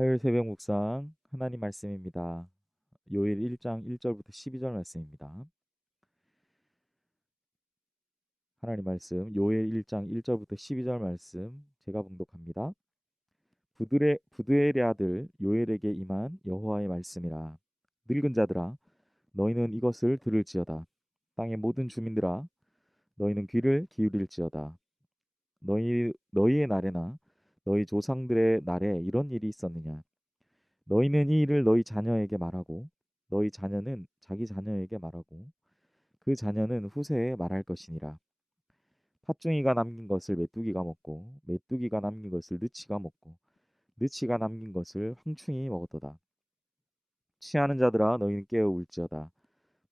화요일 새벽 묵상 하나님 말씀입니다. 요일 1장 1절부터 12절 말씀입니다. 하나님 말씀 요일 1장 1절부터 12절 말씀 제가 봉독합니다. 부드엘의 아들 요엘에게 임한 여호와의 말씀이라. 늙은 자들아 너희는 이것을 들을지어다. 땅의 모든 주민들아 너희는 귀를 기울일지어다. 너희의 날에나 너희 조상들의 날에 이런 일이 있었느냐. 너희는 이 일을 너희 자녀에게 말하고 너희 자녀는 자기 자녀에게 말하고 그 자녀는 후세에 말할 것이니라. 팥중이가 남긴 것을 메뚜기가 먹고 메뚜기가 남긴 것을 느치가 먹고 느치가 남긴 것을 황충이 먹었도다. 취하는 자들아 너희는 깨어 울지어다.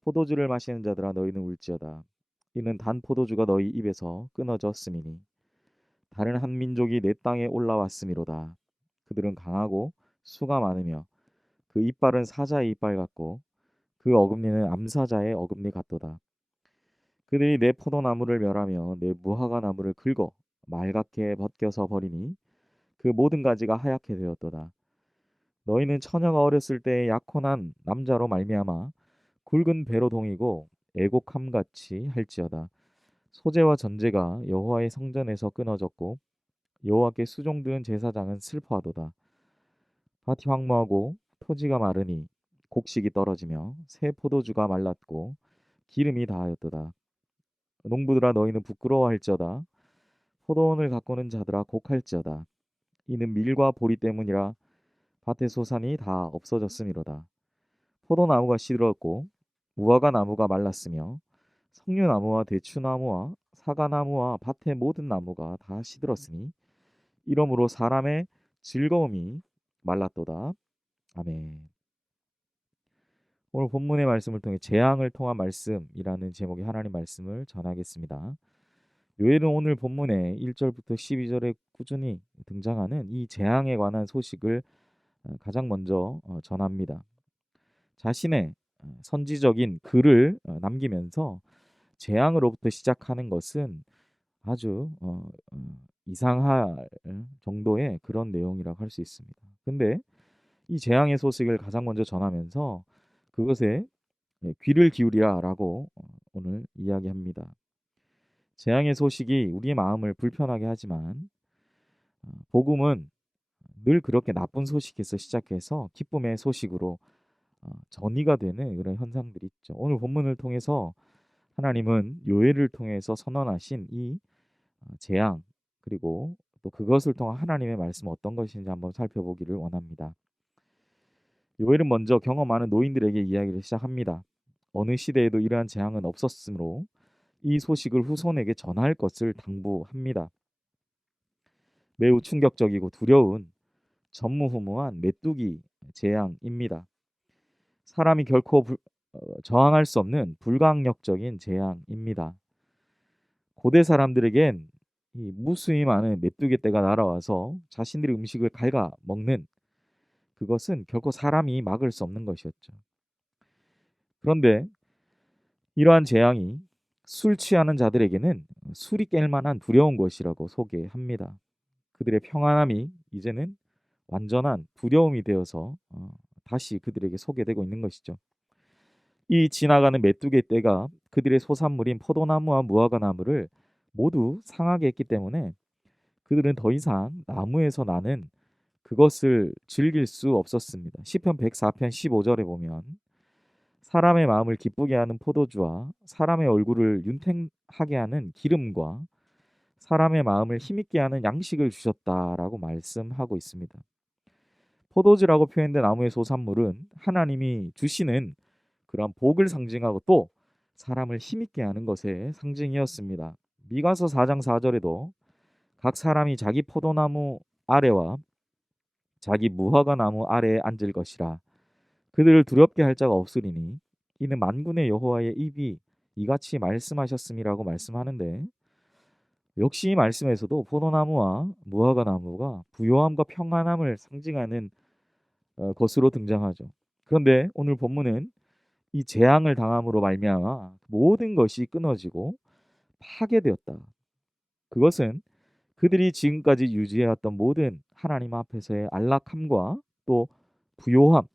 포도주를 마시는 자들아 너희는 울지어다. 이는 단 포도주가 너희 입에서 끊어졌음이니 다른 한 민족이 내 땅에 올라왔음이로다. 그들은 강하고 수가 많으며 그 이빨은 사자의 이빨 같고 그 어금니는 암사자의 어금니 같도다. 그들이 내 포도나무를 멸하며 내 무화과 나무를 긁어 말갛게 벗겨서 버리니 그 모든 가지가 하얗게 되었도다. 너희는 처녀가 어렸을 때에 약혼한 남자로 말미암아 굵은 배로 동이고 애곡함같이 할지어다. 소재와 전제가 여호와의 성전에서 끊어졌고 여호와께 수종드는 제사장은 슬퍼하도다. 밭이 황무하고 토지가 마르니 곡식이 떨어지며 새 포도주가 말랐고 기름이 다하였도다. 농부들아 너희는 부끄러워할지어다. 포도원을 가꾸는 자들아 곡할지어다. 이는 밀과 보리 때문이라 밭의 소산이 다 없어졌음이로다. 포도나무가 시들었고 무화과 나무가 말랐으며 석류나무와 대추나무와 사과나무와 밭의 모든 나무가 다 시들었으니 이러므로 사람의 즐거움이 말랐도다. 아멘. 오늘 본문의 말씀을 통해 재앙을 통한 말씀이라는 제목의 하나님 말씀을 전하겠습니다. 요엘은 오늘 본문의 1절부터 12절에 꾸준히 등장하는 이 재앙에 관한 소식을 가장 먼저 전합니다. 자신의 선지적인 글을 남기면서 재앙으로부터 시작하는 것은 아주 이상할 정도의 그런 내용이라고 할 수 있습니다. 근데 이 재앙의 소식을 가장 먼저 전하면서 그것에 귀를 기울이라라고 오늘 이야기합니다. 재앙의 소식이 우리의 마음을 불편하게 하지만 복음은 늘 그렇게 나쁜 소식에서 시작해서 기쁨의 소식으로 전이가 되는 그런 현상들이 있죠. 오늘 본문을 통해서 하나님은 요엘을 통해서 선언하신 이 재앙 그리고 또 그것을 통한 하나님의 말씀 어떤 것인지 한번 살펴보기를 원합니다. 요엘은 먼저 경험하는 노인들에게 이야기를 시작합니다. 어느 시대에도 이러한 재앙은 없었으므로 이 소식을 후손에게 전할 것을 당부합니다. 매우 충격적이고 두려운 전무후무한 메뚜기 재앙입니다. 사람이 결코 저항할 수 없는 불강력적인 재앙입니다. 고대 사람들에겐 이 무수히 많은 메뚜기 떼가 날아와서 자신들의 음식을 갉아 먹는 그것은 결코 사람이 막을 수 없는 것이었죠. 그런데 이러한 재앙이 술 취하는 자들에게는 술이 깰 만한 두려운 것이라고 소개합니다. 그들의 평안함이 이제는 완전한 두려움이 되어서 다시 그들에게 소개되고 있는 것이죠. 이 지나가는 메뚜기 떼가 그들의 소산물인 포도나무와 무화과 나무를 모두 상하게 했기 때문에 그들은 더 이상 나무에서 나는 그것을 즐길 수 없었습니다. 시편 104편 15절에 보면 사람의 마음을 기쁘게 하는 포도주와 사람의 얼굴을 윤택하게 하는 기름과 사람의 마음을 힘있게 하는 양식을 주셨다라고 말씀하고 있습니다. 포도주라고 표현된 나무의 소산물은 하나님이 주시는 그런 복을 상징하고 또 사람을 힘있게 하는 것의 상징이었습니다. 미가서 4장 4절에도 각 사람이 자기 포도나무 아래와 자기 무화과 나무 아래에 앉을 것이라 그들을 두렵게 할 자가 없으리니 이는 만군의 여호와의 입이 이같이 말씀하셨음이라고 말씀하는데 역시 이 말씀에서도 포도나무와 무화과 나무가 부요함과 평안함을 상징하는 것으로 등장하죠. 그런데 오늘 본문은 이 재앙을 당함으로 말미암아 모든 것이 끊어지고 파괴되었다. 그것은 그들이 지금까지 유지해왔던 모든 하나님 앞에서의 안락함과 또 부요함,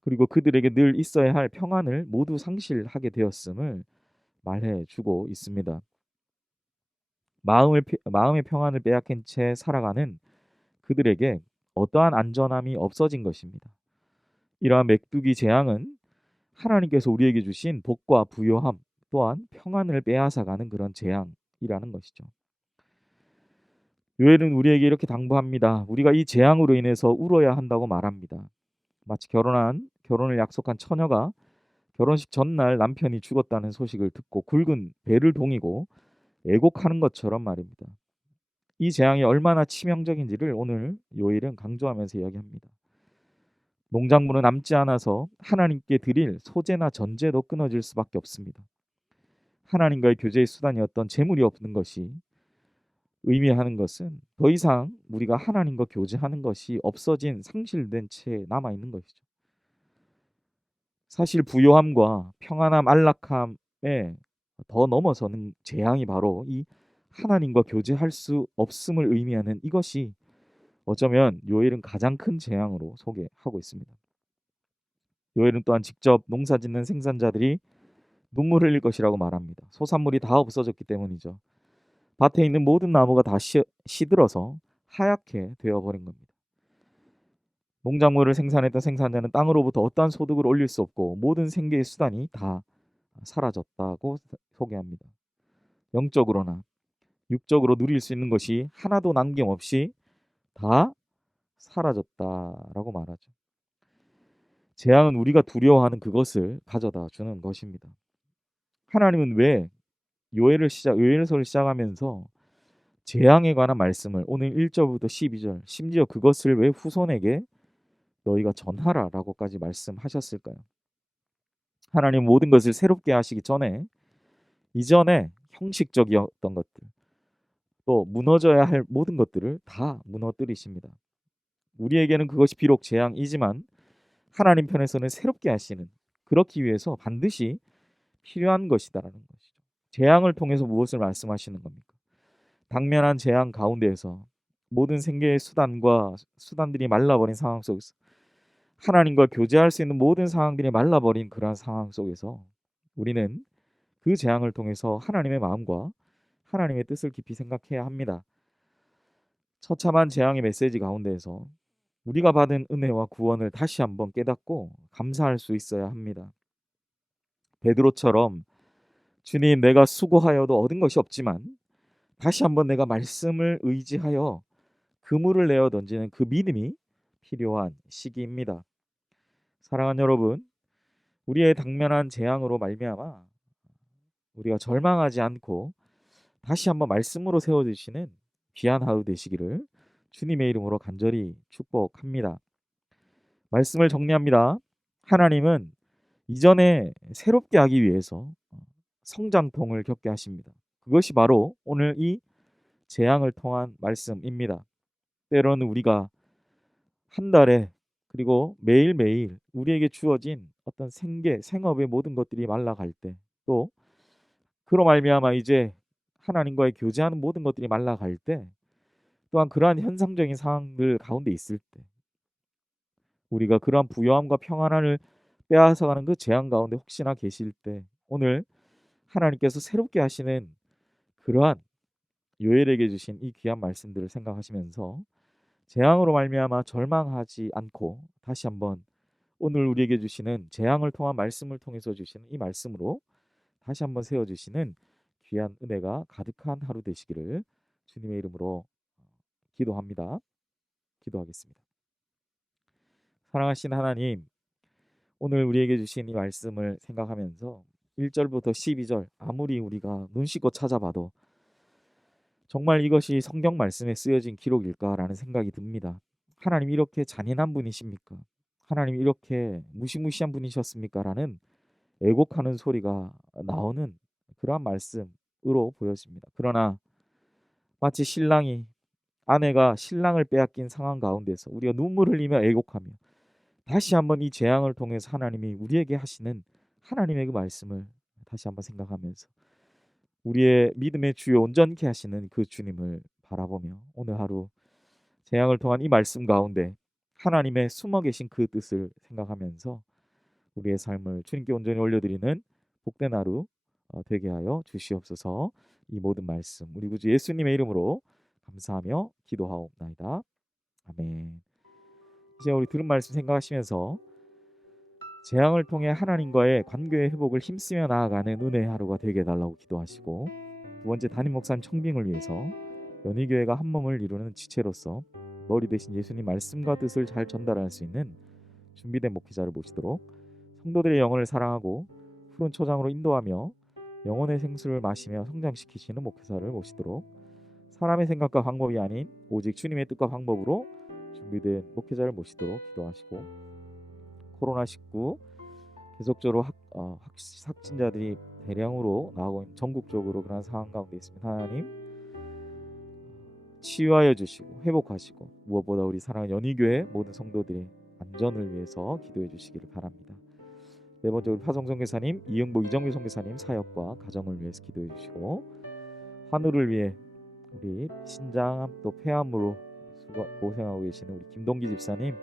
그리고 그들에게 늘 있어야 할 평안을 모두 상실하게 되었음을 말해 주고 있습니다. 마음의 평안을 빼앗긴 채 살아가는 그들에게 어떠한 안전함이 없어진 것입니다. 이러한 메뚜기 재앙은 하나님께서 우리에게 주신 복과 부요함 또한 평안을 빼앗아가는 그런 재앙이라는 것이죠. 요엘은 우리에게 이렇게 당부합니다. 우리가 이 재앙으로 인해서 울어야 한다고 말합니다. 마치 결혼을 약속한 처녀가 결혼식 전날 남편이 죽었다는 소식을 듣고 굵은 배를 동이고 애곡하는 것처럼 말입니다. 이 재앙이 얼마나 치명적인지를 오늘 요일은 강조하면서 이야기합니다. 농작물은 남지 않아서 하나님께 드릴 소재나 전제도 끊어질 수밖에 없습니다. 하나님과의 교제의 수단이었던 재물이 없는 것이 의미하는 것은 더 이상 우리가 하나님과 교제하는 것이 없어진 상실된 채 남아 있는 것이죠. 사실 부요함과 평안함, 안락함에 더 넘어서는 재앙이 바로 이 하나님과 교제할 수 없음을 의미하는 이것이 어쩌면 요엘은 가장 큰 재앙으로 소개하고 있습니다. 요엘은 또한 직접 농사짓는 생산자들이 눈물 흘릴 것이라고 말합니다. 소산물이 다 없어졌기 때문이죠. 밭에 있는 모든 나무가 다 시들어서 하얗게 되어버린 겁니다. 농작물을 생산했던 생산자는 땅으로부터 어떠한 소득을 올릴 수 없고 모든 생계의 수단이 다 사라졌다고 소개합니다. 영적으로나 육적으로 누릴 수 있는 것이 하나도 남김없이 다 사라졌다라고 말하죠. 재앙은 우리가 두려워하는 그것을 가져다 주는 것입니다. 하나님은 왜 요엘서를 시작하면서 재앙에 관한 말씀을 오늘 1절부터 12절 심지어 그것을 왜 후손에게 너희가 전하라라고까지 말씀하셨을까요? 하나님 모든 것을 새롭게 하시기 전에 이전에 형식적이었던 것들 또 무너져야 할 모든 것들을 다 무너뜨리십니다. 우리에게는 그것이 비록 재앙이지만 하나님 편에서는 새롭게 하시는 그렇기 위해서 반드시 필요한 것이다라는 것이죠. 재앙을 통해서 무엇을 말씀하시는 겁니까? 당면한 재앙 가운데에서 모든 생계의 수단들이 말라버린 상황 속에서 하나님과 교제할 수 있는 모든 상황들이 말라버린 그러한 상황 속에서 우리는 그 재앙을 통해서 하나님의 마음과 하나님의 뜻을 깊이 생각해야 합니다. 처참한 재앙의 메시지 가운데에서 우리가 받은 은혜와 구원을 다시 한번 깨닫고 감사할 수 있어야 합니다. 베드로처럼 주님 내가 수고하여도 얻은 것이 없지만 다시 한번 내가 말씀을 의지하여 그물을 내어 던지는 그 믿음이 필요한 시기입니다. 사랑하는 여러분, 우리의 당면한 재앙으로 말미암아 우리가 절망하지 않고 다시 한번 말씀으로 세워주시는 귀한 하루 되시기를 주님의 이름으로 간절히 축복합니다. 말씀을 정리합니다. 하나님은 이전에 새롭게 하기 위해서 성장통을 겪게 하십니다. 그것이 바로 오늘 이 재앙을 통한 말씀입니다. 때로는 우리가 한 달에 그리고 매일매일 우리에게 주어진 어떤 생업의 모든 것들이 말라갈 때, 또 그로 말미암아 이제 하나님과의 교제하는 모든 것들이 말라갈 때, 또한 그러한 현상적인 상황들 가운데 있을 때 우리가 그러한 부요함과 평안을 빼앗아가는 그 재앙 가운데 혹시나 계실 때 오늘 하나님께서 새롭게 하시는 그러한 요엘에게 주신 이 귀한 말씀들을 생각하시면서 재앙으로 말미암아 절망하지 않고 다시 한번 오늘 우리에게 주시는 재앙을 통한 말씀을 통해서 주시는 이 말씀으로 다시 한번 세워주시는 귀한 은혜가 가득한 하루 되시기를 주님의 이름으로 기도합니다. 기도하겠습니다. 사랑하신 하나님, 오늘 우리에게 주신 이 말씀을 생각하면서 1절부터 12절 아무리 우리가 눈 씻고 찾아봐도 정말 이것이 성경 말씀에 쓰여진 기록일까라는 생각이 듭니다. 하나님 이렇게 잔인한 분이십니까? 하나님 이렇게 무시무시한 분이셨습니까? 라는 애곡하는 소리가 나오는 그러한 말씀으로 보여집니다. 그러나 마치 아내가 신랑을 빼앗긴 상황 가운데서 우리가 눈물 흘리며 애곡하며 다시 한번 이 재앙을 통해서 하나님이 우리에게 하시는 하나님의 그 말씀을 다시 한번 생각하면서 우리의 믿음의 주요 온전케 하시는 그 주님을 바라보며 오늘 하루 재앙을 통한 이 말씀 가운데 하나님의 숨어 계신 그 뜻을 생각하면서 우리의 삶을 주님께 온전히 올려드리는 복된 하루 되게 하여 주시옵소서. 이 모든 말씀 우리 구주 예수님의 이름으로 감사하며 기도하옵나이다. 아멘. 이제 우리 들은 말씀 생각하시면서 재앙을 통해 하나님과의 관계의 회복을 힘쓰며 나아가는 은혜의 하루가 되게 해달라고 기도하시고, 두 번째 담임 목사님 청빙을 위해서 연희교회가 한 몸을 이루는 지체로서 머리 대신 예수님 말씀과 뜻을 잘 전달할 수 있는 준비된 목회자를 모시도록, 성도들의 영혼을 사랑하고 푸른 초장으로 인도하며 영혼의 생수를 마시며 성장시키시는 목회자를 모시도록, 사람의 생각과 방법이 아닌 오직 주님의 뜻과 방법으로 준비된 목회자를 모시도록 기도하시고, 코로나19 계속적으로 확진자들이 대량으로 나오고 있는 전국적으로 그런 상황 가운데 있습니다. 하나님 치유하여 주시고 회복하시고, 무엇보다 우리 사랑하는 연희교회 모든 성도들의 안전을 위해서 기도해 주시기를 바랍니다. 네 번째, 우리 화성 선교사님, 이영보 이정미 선교사님 사역과 가정을 위해서 기도해 주시고, 하늘을 위해 우리 신장 또 폐암으로 고생하고 계시는 우리 김동기 집사님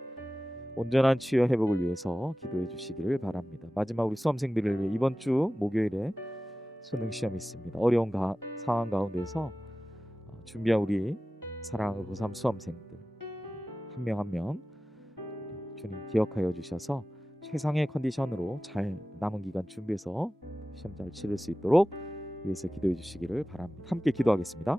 온전한 치유와 회복을 위해서 기도해 주시기를 바랍니다. 마지막 우리 수험생들을 위해 이번 주 목요일에 수능 시험이 있습니다. 어려운 상황 가운데서 준비한 우리 사랑하는 고3 수험생들 한 명 한 명 주님 기억하여 주셔서 최상의 컨디션으로 잘 남은 기간 준비해서 시험 잘 치를 수 있도록 위해서 기도해 주시기를 바랍니다. 함께 기도하겠습니다.